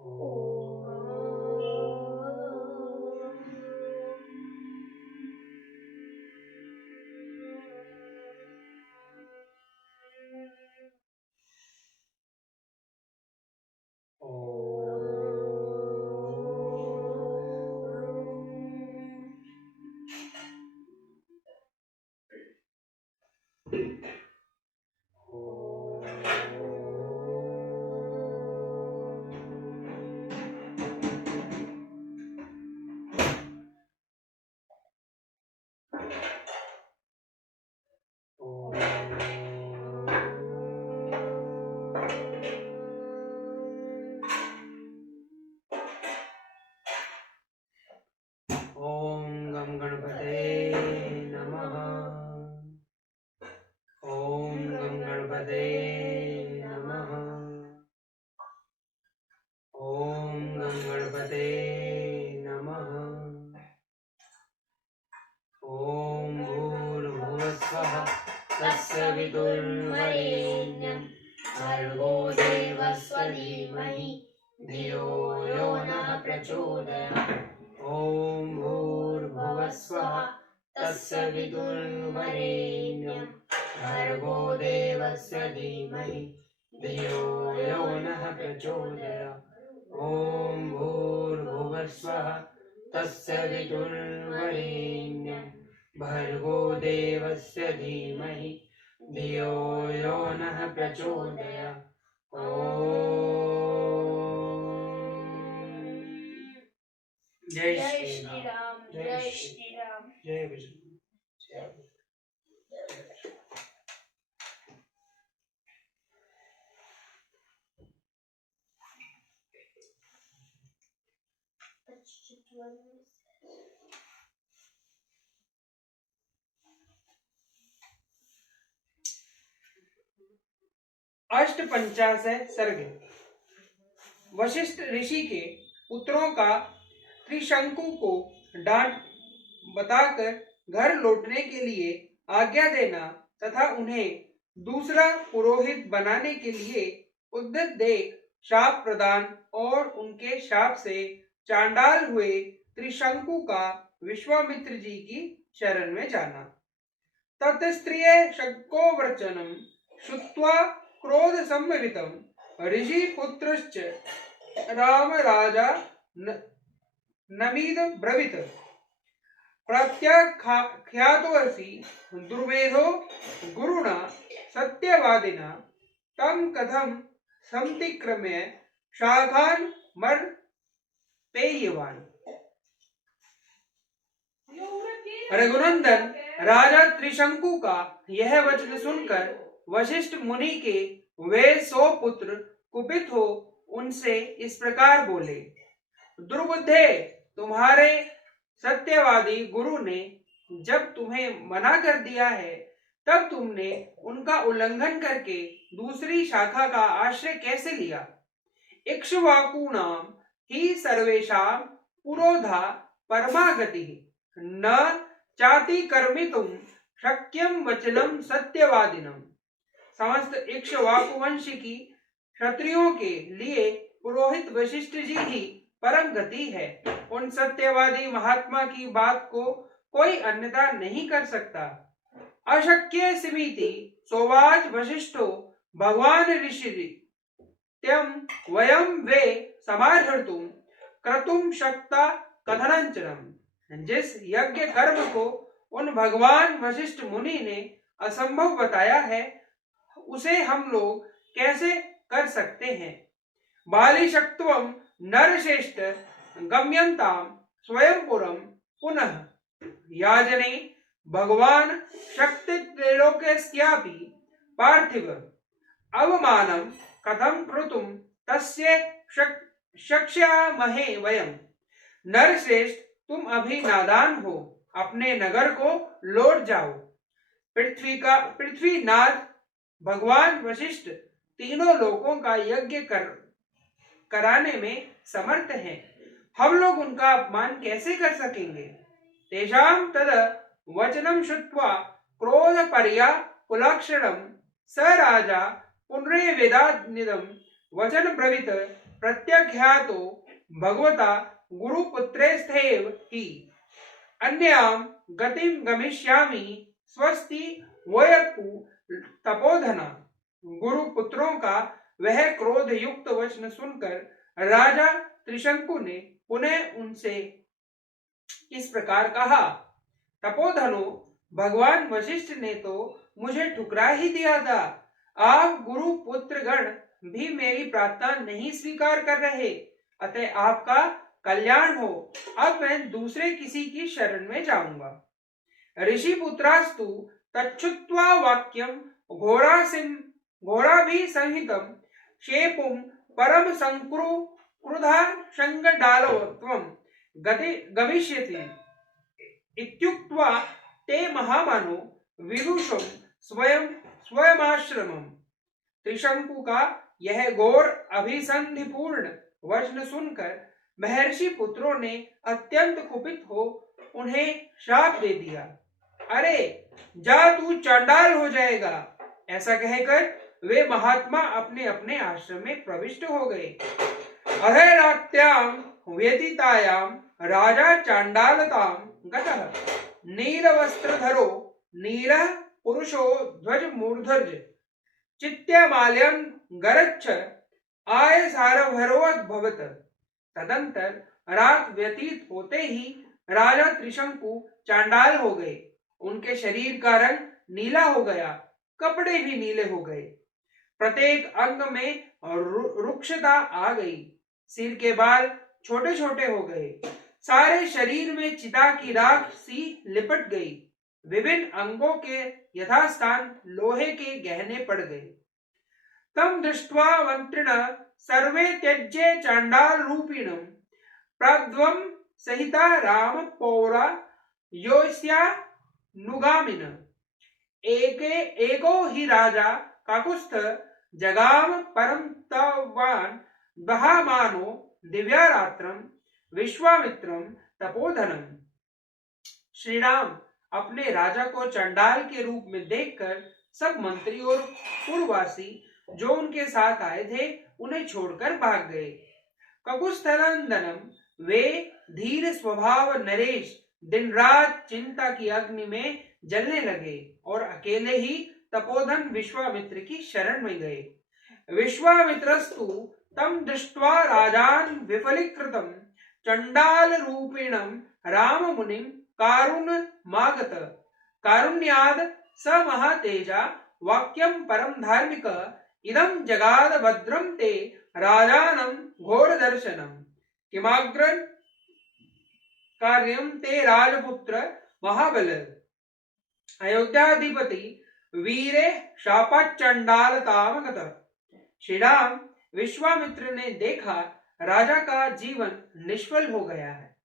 ओम गम गणपते नमः। ओम गम गणपते नमः। ओम गम गणपते नमः। ओम भूर्भुवस्वः तस्य वितुर्वरेण्यं भर्गो देवस्य धीमहि धियो यो नः प्रचोदयात्। ओम भूर्भुवस्वः तस्य वितुर्वरेण्यं भर्गो देवस्य धीमहि धियो यो नः प्रचोदयात्। ओम भूर्भुवस्वः तस्य वितुर्वरेण्यं भर्गो देवस्य धीमहि धियो यो नः प्रचोदयात्। जय श्री राम, जय श्री राम, जय बजरंग, जय बजरंग। अष्टपंचाशय सर्ग। वशिष्ठ ऋषि के पुत्रों का त्रिशंकु को डांट बताकर घर लौटने के लिए आज्ञा देना तथा उन्हें दूसरा पुरोहित बनाने के लिए उद्यत देख शाप प्रदान और उनके शाप से चांडाल हुए त्रिशंकु का विश्वामित्र जी की शरण में जाना। ततस्त्रिय शंको वचनम श्रुत्वा क्रोध सम्मिलितम ऋषि पुत्रश्च राम राजा नमीद ब्रवीत प्रत्याख्यातोऽसि दुर्मेधो गुरुणा सत्यवादिना तम कथम समतिक्रम्य शाखान मर्पेयवान्। रघुनंदन राजा त्रिशंकु का यह वचन सुनकर वशिष्ठ मुनि के वे 100 पुत्र कुपित हो उनसे इस प्रकार बोले। दुर्बुद्धे, तुम्हारे सत्यवादी गुरु ने जब तुम्हें मना कर दिया है तब तुमने उनका उल्लंघन करके दूसरी शाखा का आश्रय कैसे लिया। इक्ष्वाकुणाम ही सर्वेषां पुरोधा परमागति न चाति कर्मितुम शक्यम वचनम सत्यवादिनम। समस्त इक्ष्वाकु वंश की क्षत्रियों के लिए पुरोहित वशिष्ठ जी ही परम गति है। उन सत्यवादी महात्मा की बात को कोई अन्यथा नहीं कर सकता। अशक्य सिमिति सोवाच वशिष्ठो भगवान ऋषि त्यम वयम वे समाहर्तुम क्रतुम शक्ता कथनंचनम। जिस यज्ञ कर्म को उन भगवान वशिष्ठ मुनि ने असंभव बताया है उसे हम लोग कैसे कर सकते हैं। बालिशक्त्वम नरश्रेष्ठ गम्यन्ताम स्वयंपुरम पुनः याजने भगवान शक्ति त्रैलोक्यस्यापि पार्थिव अवमानम कथम कृतुम तस्य शक्ष्यामहे वयम। नरश्रेष्ठ, तुम अभी नादान हो, अपने नगर को लौट जाओ। पृथ्वीनाथ भगवान वशिष्ठ तीनों लोकों का यज्ञ कराने में समर्थ हैं। हम लोग उनका अपमान कैसे कर सकेंगे। तेषां तद वचनम श्रुत्वा क्रोध पर्या कुलाक्षरम स राजा पुनरेवेदानिदम वचन ब्रवीत प्रत्याख्यातो भगवता गुरुपुत्रेस्थैव हि अन्यां गतिं गमिष्यामि स्वस्ति वयकु तपोधना। गुरुपुत्रों का वह क्रोध युक्त वचन सुनकर राजा त्रिशंकु ने पुनः उनसे इस प्रकार कहा, तपोधनो, भगवान वशिष्ठ ने तो मुझे ठुकरा ही दिया था। आप गुरु पुत्र गण भी मेरी प्रार्थना नहीं स्वीकार कर रहे, अतः आपका कल्याण हो। अब मैं दूसरे किसी की शरण में जाऊंगा। ऋषि पुत्रास्तु तच्छुत्वा वाक्यम घोड़ा भी संहितम शेपुम परम संक्रु क्रुधा शंगडालवत्वम गमिष्यति इत्युक्त्वा ते महामानो विदुषम स्वयमाश्रमम। त्रिशंकु का यह घोर अभिसंधिपूर्ण वचन सुनकर महर्षि पुत्रों ने अत्यंत कुपित हो उन्हें श्राप दे दिया। अरे जा, तू चांडाल हो जाएगा। ऐसा कहकर वे महात्मा अपने अपने आश्रम में प्रविष्ट हो गए। अधरात्यां व्यतीतायां राजा चांडालतां गतः नीलवस्त्रधरो नीलः पुरुषो ध्वज मूर्धज चित्त्यमाल्यं गरच्छ आय सारभरोवत् भवत। तदंतर रात व्यतीत होते ही राजा त्रिशंकु चांडाल हो गए। उनके शरीर का रंग नीला हो गया, कपड़े भी नीले हो गए, प्रत्येक अंग में रुक्षता आ गई, सिर के बाल छोटे छोटे हो गए, सारे शरीर में चिता की राख सी लिपट गई, विभिन्न अंगों के यथास्थान लोहे के गहने पड़ गए। तम दृष्ट्वा मंत्रिण सर्वे त्यज्य चांडाल रूपिणम प्राद्वम सहिता राम पौरा योस्या नुगामिन। एको ही राजा काकुस्थ जगाम परम तवान बहामानो दिव्यारात्रम विश्वामित्रम तपोधनम। श्री राम अपने राजा को चंडाल के रूप में देखकर सब मंत्री और पुरवासी जो उनके साथ आए थे उन्हें छोड़कर भाग गए। ककुस्थलंदनम वे धीर स्वभाव नरेश दिन रात चिंता की अग्नि में जलने लगे और अकेले ही तपोधन विश्वामित्र की शरण में गए। विश्वामित्रस्तु तम दृष्ट्वा राजान विफलीकृतम चंडाल रूपिणम राम मुनिम कारुण्यमागत कारुण्याद स महातेजा वाक्यम परम धार्मिक इदं जगाद भद्रम ते राजानम घोर दर्शनम किमाग्रन कार्यम ते राजपुत्र महाबल। अयोध्याधिपति वीरे शापाचंडालतामगत। श्री राम विश्वामित्र ने देखा राजा का जीवन निष्फल हो गया है।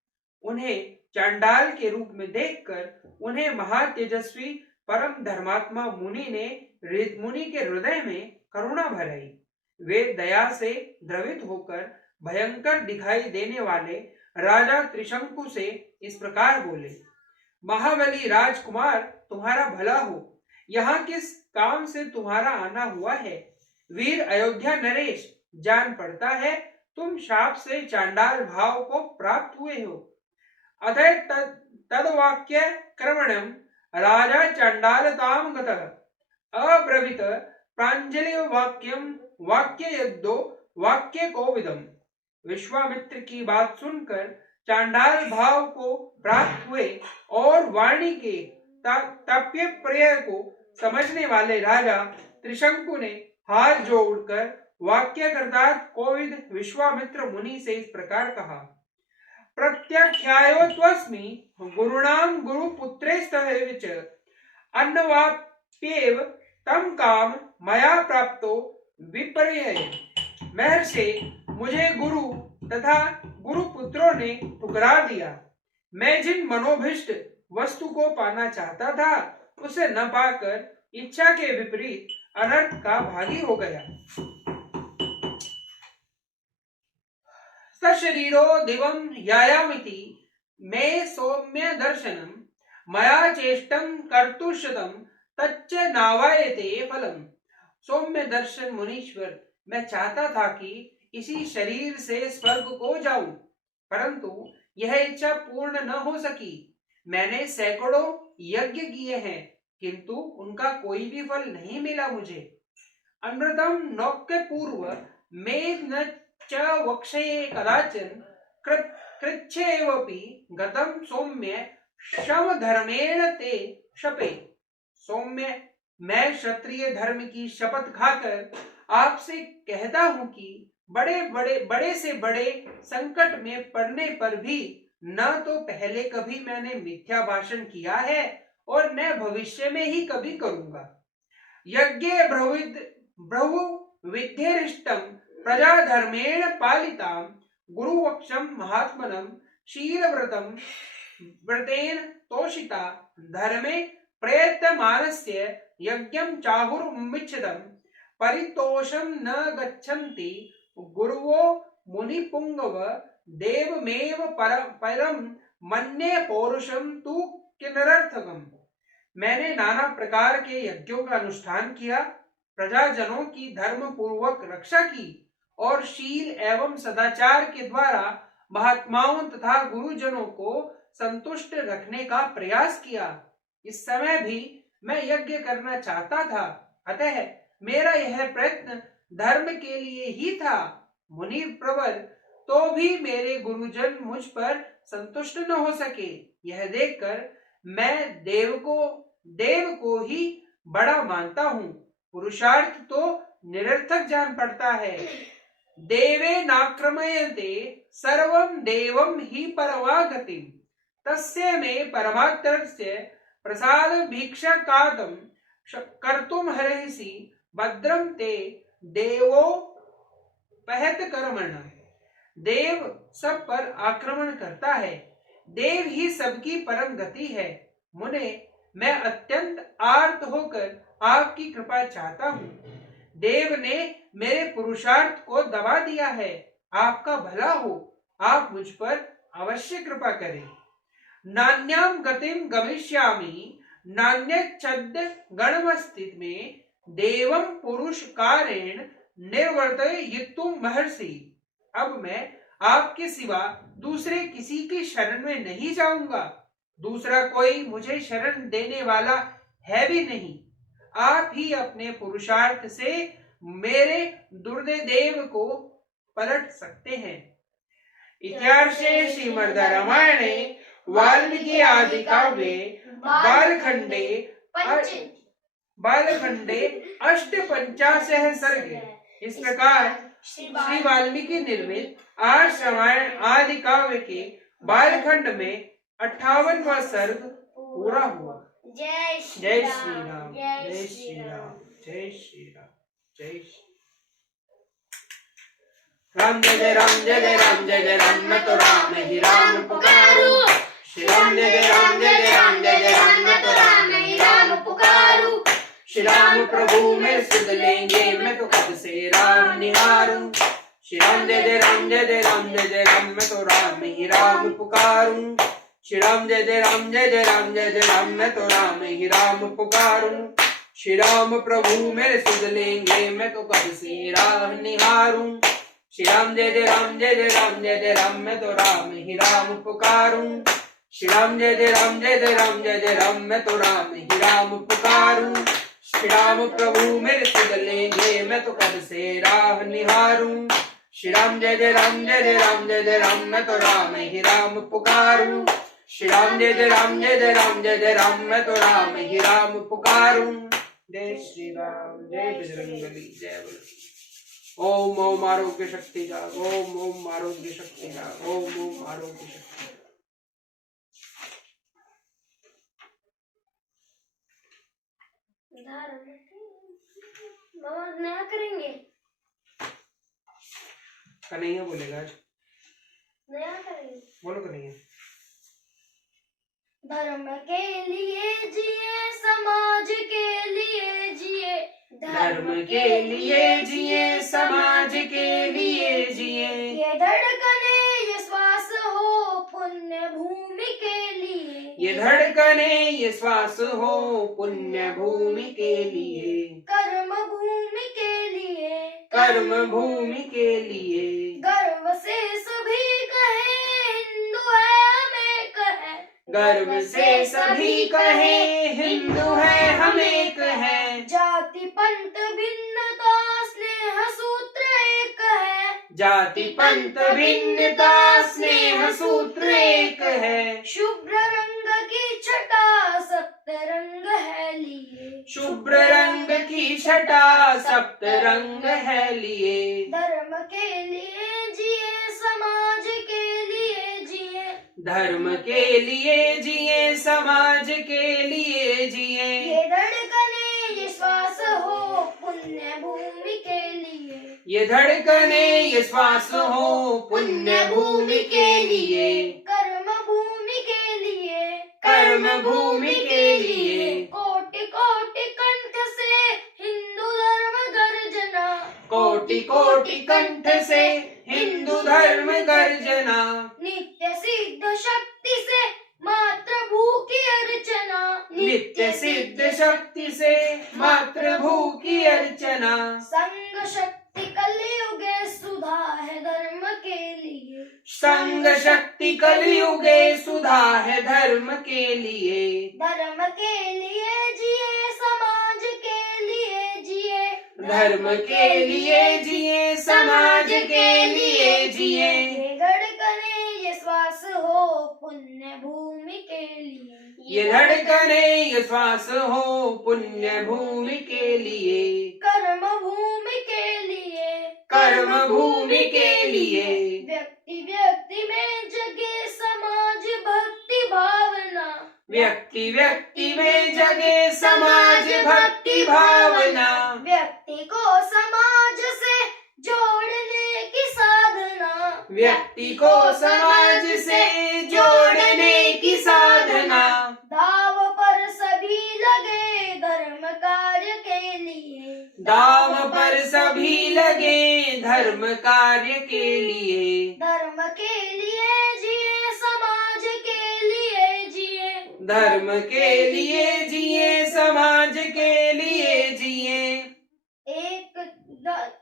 उन्हें चांडाल के रूप में देखकर उन्हें महातेजस्वी परम धर्मात्मा मुनि के हृदय में करुणा भर आई। वे दया से द्रवित होकर भयंकर दिखाई देने वाले राजा त्रिशंकु से इस प्रकार बोले, महाबली राजकुमार, तुम्हारा भला हो। यहाँ किस काम से तुम्हारा आना हुआ है? वीर अयोध्या नरेश, जान पड़ता है तुम शाप से चांडाल भाव को प्राप्त हुए हो। अतः तदवाक्य क्रमणम राजा चांडालताम गतः अब्रवीत प्रांजलि वाक्यम वाक्य यद्दो वाक्य कोविदम। विश्वामित्र की बात सुनकर चांडाल भाव को प्राप्त हुए और वाणी के तात्पर्य को समझने वाले राजा त्रिशंकु ने हाथ जोड़कर वाक्यकर्ता कोविद विश्वामित्र मुनि से इस प्रकार कहा, प्रत्याख्यायोत्वस्मि गुरुणाम गुरुपुत्रेस्तविच अन्नवाप्येव तम काम मया प्राप्तो विपर्यय। महर्षि, मुझे गुरु तथा गुरु पुत्रों ने ठुकरा दिया। मैं जिन मनोभिष्ट वस्तु को पाना चाहता था उसे न पाकर इच्छा के विपरीत अनर्थ का भागी हो गया। सशरीरो दिवं यायामिति मे सौम्य दर्शनम मया चेष्टं कर्तुशतम तच्च नावायते फलम। सौम्य दर्शन मुनीश्वर, मैं चाहता था कि इसी शरीर से स्वर्ग को जाऊं, परंतु यह इच्छा पूर्ण न हो सकी। मैंने सैकड़ों यज्ञ किए हैं, किंतु उनका कोई भी फल नहीं मिला मुझे। अनृतम नौक्य पूर्व मेघ न च वक्षये कदाचन कृच्छेवपि गतम सौम्य शम धर्मेण ते शपे। सौम्य, मैं क्षत्रिय धर्म की शपथ खाकर आपसे कहता हूं कि बड़े से बड़े संकट में पड़ने पर भी न तो पहले कभी मैंने मिथ्या भाषण किया है और न भविष्य में ही कभी करूंगा। यज्ञ ब्रहु विद्येरिष्टम प्रजा धर्मेण पालिताम गुरुवक्षम महात्मनम शीलव्रतम व्रतेन तोषिता धर्मे प्रयत्तमानस्य यज्ञं चाहुर्मिच्छितम् परितोषं न गच्छन्ति गुरुवो मुनिपुंगव देवमेव परम मन्ये पौरुषम तु किन्नरर्थकम्। मैंने नाना प्रकार के यज्ञों का अनुष्ठान किया, प्रजाजनों की धर्म पूर्वक रक्षा की और शील एवं सदाचार के द्वारा महात्माओं तथा गुरुजनों को संतुष्ट रखने का प्रयास किया। इस समय भी मैं यज्ञ करना चाहता था, अतः मेरा यह प्रयत्न धर्म के लिए ही था। मुनि प्रवर, तो भी मेरे गुरुजन मुझ पर संतुष्ट न हो सके। यह देखकर मैं देव को ही बड़ा मानता हूँ। पुरुषार्थ तो निरर्थक जान पड़ता है। देवे नाक्रमयते सर्वं देवं हि परमागतिं तस्य मे परमार्थस्य प्रसाद भिक्षा कादम कर्तुम हरहिसि भद्रम ते देवो पहत कर्मण। देव सब पर आक्रमण करता है, देव ही सबकी परम गति है। मुने, मैं अत्यंत आर्त होकर आपकी कृपा चाहता हूँ। देव ने मेरे पुरुषार्थ को दबा दिया है। आपका भला हो, आप मुझ पर अवश्य कृपा करें। नान्याम गतिम गमिष्यामि नान्यच्छद्य गणमस्तित में देवम पुरुष कारेण निर्वर्तयितुम महर्षि। अब मैं आपके सिवा दूसरे किसी की शरण में नहीं जाऊंगा। दूसरा कोई मुझे शरण देने वाला है भी नहीं। आप ही अपने पुरुषार्थ से मेरे दुर्देव को पलट सकते हैं। इत्यार्षे श्रीमद् रामायणे वाल्मीकि आदि काव्ये बालखंडे अष्टपंचाशः सर्गे। इस प्रकार श्री वाल्मीकि निर्मित आर्ष रामायण आदि काव्य के बालखंड में 58वां सर्ग पूरा हुआ। जय श्री राम, जय श्री राम, जय श्री राम, जय श्री राम। जय राम, जय राम, जय राम, मैं तो राम ही राम पुकारूं। श्री राम जय राम, जय राम, जय राम, मैं तो राम ही राम पुकारूं। श्री राम प्रभु मेरे सुध लेंगे, मैं तो कब से राम निहारूं। श्री राम जय राम, जय राम, जय राम, मैं तो राम ही राम पुकारूं। श्री राम जय राम, जय राम, जय राम, मैं तो राम ही राम पुकारूं। श्री राम प्रभु मेरे सुध लेंगे, मैं तो कब से राह निहारूं। श्री राम जय राम, जय राम, जय राम, मैं तो राम ही राम पुकारूं। श्री राम जय राम, जय राम, जय राम, मैं तो राम ही राम पुकारूं। श्री राम प्रभु मेरे सुध लेंगे, मैं तो कब से राह निहारूं। श्री राम जय राम, जय राम, जय राम, मैं तो राम ही राम पुकारूं। श्री राम जय राम, जय राम, जय राम, मैं तो राम ही राम पुकारूं। जय श्री राम, जय बजरंगबली, जय बजरंग। ओम ओम आरोग्य शक्ति जाग, ओम ओम आरोग्य शक्ति जाग, ओम ओम आरोग्य शक्ति। नया करेंगे, कन्हैया बोलेगा आज, नया करेंगे। बोलो कन्हैया। धर्म के लिए जिए, समाज के लिए जिए, धर्म के लिए जिए, समाज के लिए जिए। ये धड़कने ये श्वास हो पुण्य भूमि के लिए, ये धड़कने ये श्वास हो पुण्य भूमि के लिए। कर्म भूमि के लिए, कर्म भूमि के लिए। गर्व से सभी कहे हिंदू है हम एक है। गर्व से सभी कहे हिंदू है हम एक है। जाति पंथ भिन्नता स्नेह सूत्र एक है। जाति पंथ भिन्नता स्नेह सूत्र एक है। शुभ्र रंग की छटा सप्त रंग है लिए। शुभ्र रंग की छटा सप्त रंग है लिए। धर्म के लिए जिए समाज के लिए जिए। धर्म के लिए जिए समाज के लिए जिए। ये धड़कने ये श्वास हो पुण्य भूमि के लिए। ये धड़कने ये श्वास हो पुण्य भूमि के लिए। कर्म भूमि के लिए। कर्म भूमि के लिए। कोटि कोटि कंठ से हिंदू धर्म गर्जना। कोटि कोटि कंठ से हिंदू धर्म गर्जना। नित्य सिद्ध शक्ति से मातृभू की अर्चना। नित्य सिद्ध शक्ति से मातृभू की अर्चना। संग शक्ति कलयुगे सुधा है धर्म के लिए। संग शक्ति कलयुगे सुधा है धर्म के लिए। धर्म के लिए जिए समाज के लिए जिए। धर्म के लिए जिए समाज के लिए जिए। ये धड़कने ये श्वास हो पुण्य भूमि के लिए। ये धड़कने ये श्वास हो पुण्य भूमि के लिए। कर्म भूमि के लिए। कर्म भूमि के लिए। व्यक्ति व्यक्ति में जगे समाज भक्ति भावना। व्यक्ति व्यक्ति में जगे समाज भक्ति भावना। व्यक्ति को समाज से जोड़ने की साधना। व्यक्ति को समाज से जोड़ने की साधना। दाव पर सभी लगे धर्म कार्य के लिए। दाव पर सभी लगे धर्म कार्य के लिए। धर्म के लिए जिए समाज के लिए जिए। धर्म के लिए जिए समाज के लिए जिए।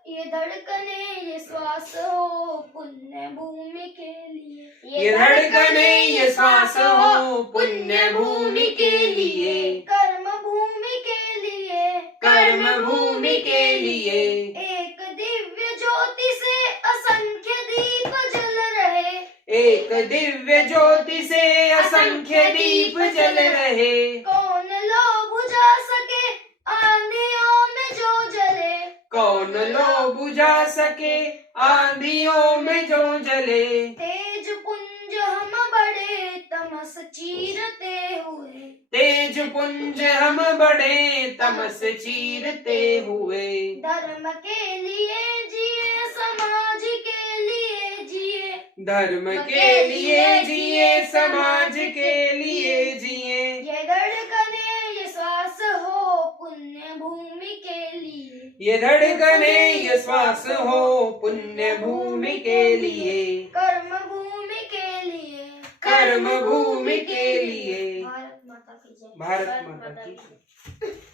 ये धड़कने ये श्वास हो पुण्य भूमि के लिए। ये धड़कने ये श्वास हो पुण्य भूमि के लिए। कर्म भूमि के लिए। कर्म भूमि के लिए। एक दिव्य ज्योति से असंख्य दीप जल रहे। एक दिव्य ज्योति से असंख्य दीप जल रहे। कौन लो बुझा सके आंधियों में जो जले। कौन लो बुझा सके आंधियों में जो जले। तेज पुंज हम बड़े तमस चीरते हुए। तेज पुंज हम बड़े तमस चीरते हुए। धर्म के लिए जिए समाज के लिए जिए। धर्म के लिए जिए समाज के लिए जिए। ये धड़कने ये श्वास हो पुण्य भूमि के लिए। ये धड़कने ये श्वास हो पुण्य भूमि के लिए। कर्म भूमि के लिए। कर्म भूमि के लिए। भारत माता की जय। भारत माता की जय।